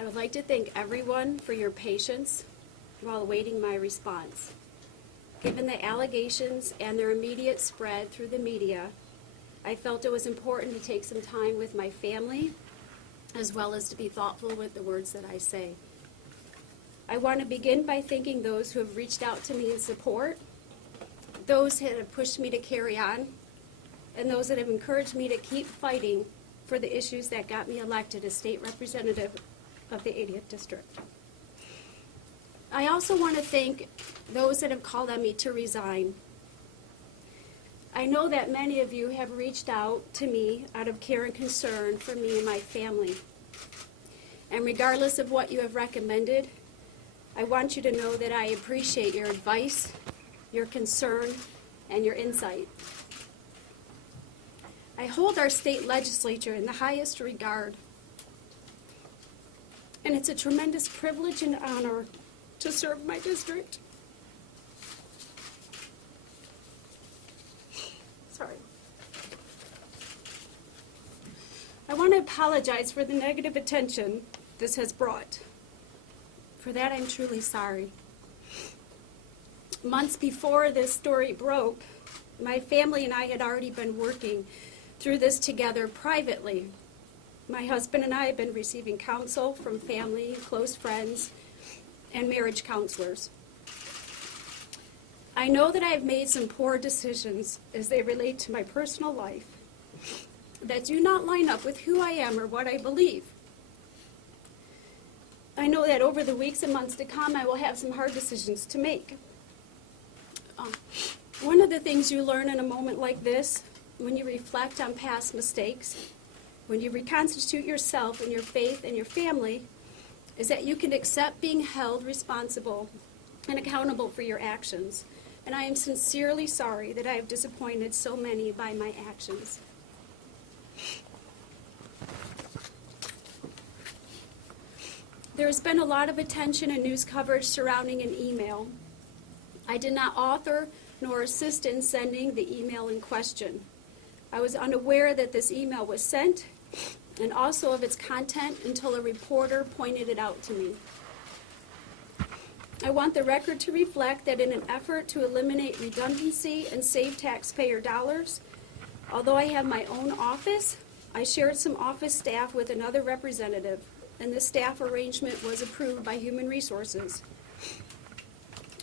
I would like to thank everyone for your patience while awaiting my response. Given the allegations and their immediate spread through the media, I felt it was important to take some time with my family, as well as to be thoughtful with the words that I say. I want to begin by thanking those who have reached out to me in support, those that have pushed me to carry on, and those that have encouraged me to keep fighting for the issues that got me elected as state representative of the 80th District. I also want to thank those that have called on me to resign. I know that many of you have reached out to me out of care and concern for me and my family. And regardless of what you have recommended, I want you to know that I appreciate your advice, your concern, and your insight. I hold our state legislature in the highest regard, and it's a tremendous privilege and honor to serve my district. Sorry. I want to apologize for the negative attention this has brought. For that, I'm truly sorry. Months before this story broke, my family and I had already been working through this together privately. My husband and I have been receiving counsel from family, close friends, and marriage counselors. I know that I have made some poor decisions as they relate to my personal life that do not line up with who I am or what I believe. I know that over the weeks and months to come, I will have some hard decisions to make. One of the things you learn in a moment like this, when you reflect on past mistakes, when you reconstitute yourself and your faith and your family, is that you can accept being held responsible and accountable for your actions. And I am sincerely sorry that I have disappointed so many by my actions. There has been a lot of attention and news coverage surrounding an email. I did not author nor assist in sending the email in question. I was unaware that this email was sent and also of its content until a reporter pointed it out to me. I want the record to reflect that in an effort to eliminate redundancy and save taxpayer dollars, although I have my own office, I shared some office staff with another representative, and the staff arrangement was approved by Human Resources.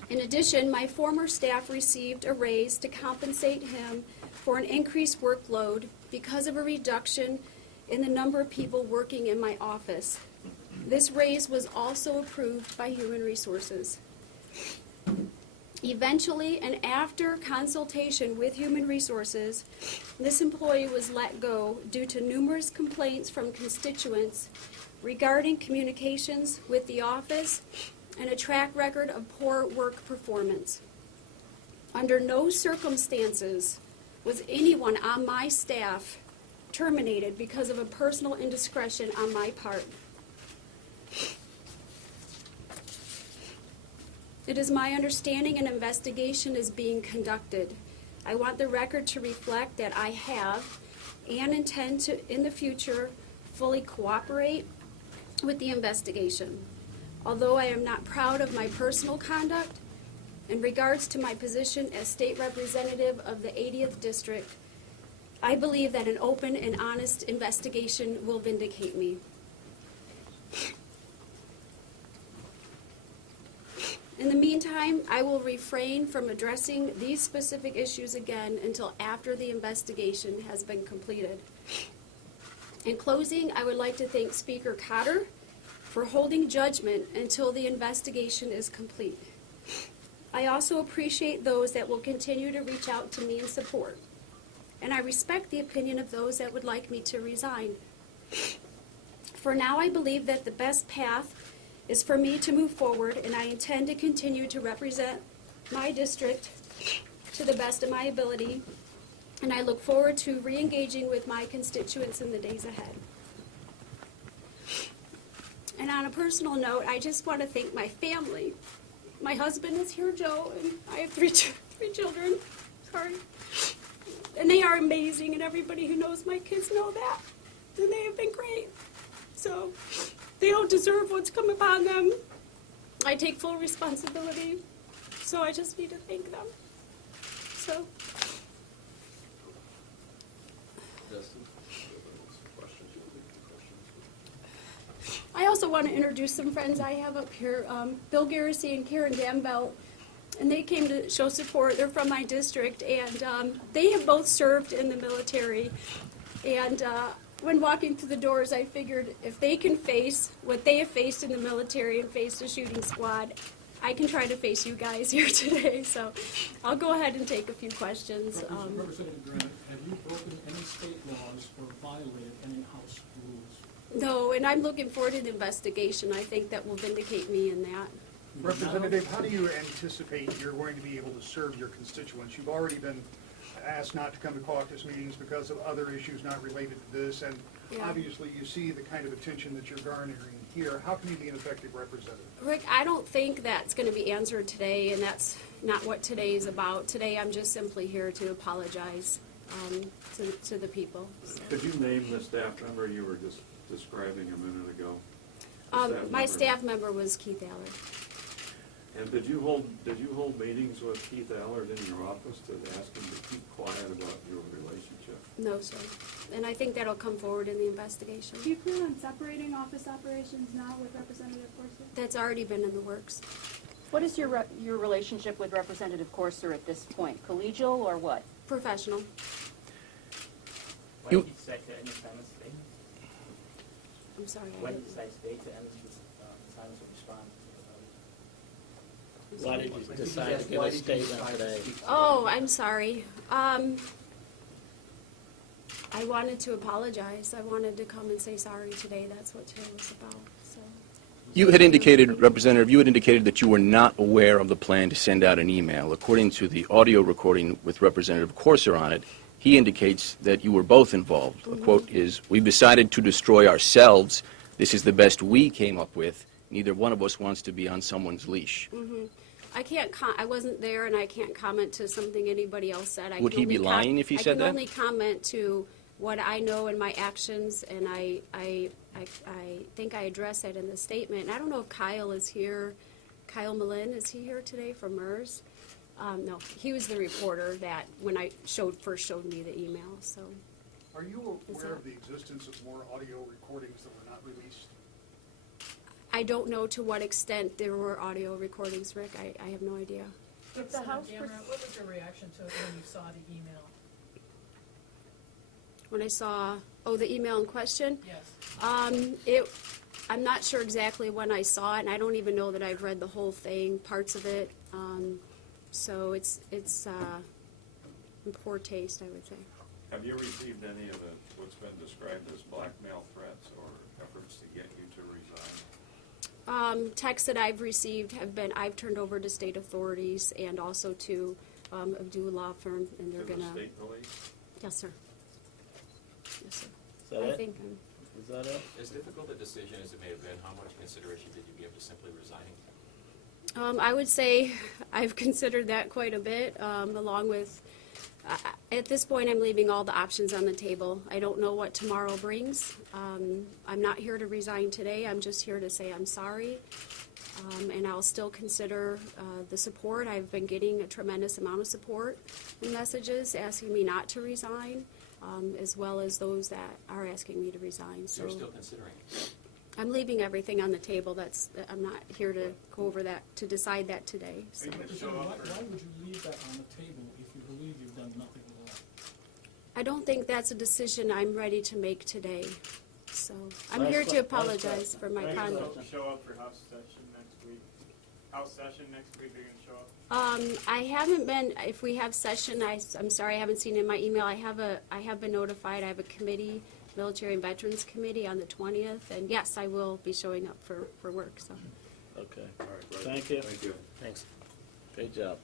In addition, my former staff received a raise to compensate him for an increased workload because of a reduction in the number of people working in my office. This raise was also approved by Human Resources. Eventually, and after consultation with Human Resources, this employee was let go due to numerous complaints from constituents regarding communications with the office and a track record of poor work performance. Under no circumstances was anyone on my staff terminated because of a personal indiscretion on my part. It is my understanding an investigation is being conducted. I want the record to reflect that I have and intend to, in the future, fully cooperate with the investigation. Although I am not proud of my personal conduct, in regards to my position as state representative of the 80th District, I believe that an open and honest investigation will vindicate me. In the meantime, I will refrain from addressing these specific issues again until after the investigation has been completed. In closing, I would like to thank Speaker Cotter for holding judgment until the investigation is complete. I also appreciate those that will continue to reach out to me in support, and I respect the opinion of those that would like me to resign. For now, I believe that the best path is for me to move forward, and I intend to continue to represent my district to the best of my ability, and I look forward to re-engaging with my constituents in the days ahead. And on a personal note, I just want to thank my family. My husband is here, Joe, and I have three children. Sorry. And they are amazing, and everybody who knows my kids know that. And they have been great. So They don't deserve what's come upon them. I take full responsibility, so I just need to thank them. So. I also want to introduce some friends I have up here, Bill Garrissey and Karen Dambelt, and they came to show support. They're from my district, and they have both served in the military. And when walking through the doors, I figured if they can face what they have faced in the military and faced a shooting squad, I can try to face you guys here today. So I'll go ahead and take a few questions. Representative Grant, have you broken any state laws or violated any House rules? No, and I'm looking forward to the investigation. I think that will vindicate me in that. Representative, how do you anticipate you're going to be able to serve your constituents? You've already been asked not to come to caucus meetings because of other issues not related to this, and obviously you see the kind of attention that you're garnering here. How can you be an effective representative? Rick, I don't think that's going to be answered today, and that's not what today is about. Today I'm just simply here to apologize to the people. So. Could you name the staff member you were just describing a minute ago? My staff member was Keith Allard. And did you hold meetings with Keith Allard in your office to ask him to keep quiet about your relationship? No, sir. And I think that'll come forward in the investigation. Do you plan on separating office operations now with Representative Courser? That's already been in the works. What is your relationship with Representative Courser at this point? Collegial or what? Professional. When did you decide to end the silence today? I'm sorry. When did you decide today to end the silence of response? Why did you decide to give a statement today? Oh, I'm sorry. I wanted to apologize. I wanted to come and say sorry today. That's what today was about. So. You had indicated, Representative, that you were not aware of the plan to send out an email. According to the audio recording with Representative Courser on it, he indicates that you were both involved. The quote is, "We've decided to destroy ourselves. This is the best we came up with. Neither one of us wants to be on someone's leash." I can't. I wasn't there, and I can't comment to something anybody else said. Would he be lying if he said that? I can only comment to what I know in my actions, and I think I addressed that in the statement. And I don't know if Kyle is here. Kyle Malin, is he here today from MERS? No, he was the reporter that when I first showed me the email. So. Are you aware of the existence of more audio recordings that were not released? I don't know to what extent there were audio recordings, Rick. I have no idea. If the House Gamrat, what was your reaction to it when you saw the email? When I saw, the email in question? Yes. I'm not sure exactly when I saw it, and I don't even know that I've read the whole thing, parts of it. So it's in poor taste, I would say. Have you received any of what's been described as blackmail threats or efforts to get you to resign? Texts that I've received I've turned over to state authorities and also to Abdul Law Firm, and they're going to... the state police? Yes, sir. Yes, sir. Is that it? Is that it? As difficult a decision as it may have been, how much consideration did you give to simply resigning? I would say I've considered that quite a bit, along with... at this point, I'm leaving all the options on the table. I don't know what tomorrow brings. I'm not here to resign today. I'm just here to say I'm sorry, and I'll still consider the support. I've been getting a tremendous amount of support and messages asking me not to resign, as well as those that are asking me to resign. So you're still considering? I'm leaving everything on the table. I'm not here to go over that, to decide that today. So. Why would you leave that on the table if you believe you've done nothing wrong? I don't think that's a decision I'm ready to make today. So I'm here to apologize for my conduct. Show up for House session next week. House session next week, are you going to show up? I haven't been. If we have session, I'm sorry, I haven't seen it in my email. I have been notified. I have a committee, Military and Veterans Committee, on the 20th, and yes, I will be showing up for work. So. Okay. All right, Thank you. Thank you. Thanks. Great job.